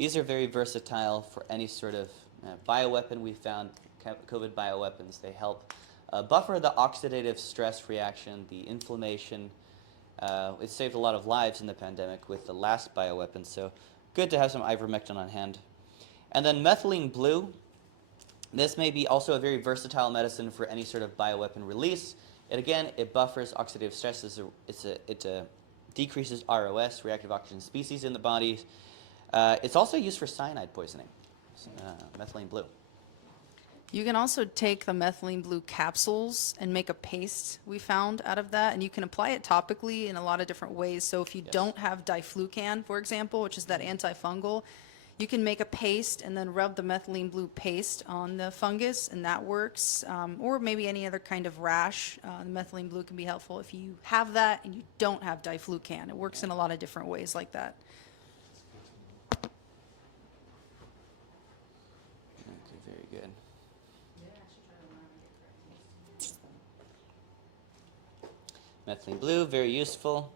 These are very versatile for any sort of bioweapon. We found COVID bioweapons. They help buffer the oxidative stress reaction, the inflammation. It saved a lot of lives in the pandemic with the last bioweapon, so good to have some ivermectin on hand. And then methylene blue. This may be also a very versatile medicine for any sort of bioweapon release. And again, it buffers oxidative stress. It decreases ROS, reactive oxygen species, in the body. It's also used for cyanide poisoning, methylene blue. You can also take the methylene blue capsules and make a paste we found out of that, and you can apply it topically in a lot of different ways. So if you don't have diflucan, for example, which is that antifungal, you can make a paste and then rub the methylene blue paste on the fungus, and that works. Or maybe any other kind of rash. The methylene blue can be helpful if you have that and you don't have diflucan. It works in a lot of different ways like that. Okay, very good. Methylene blue, very useful.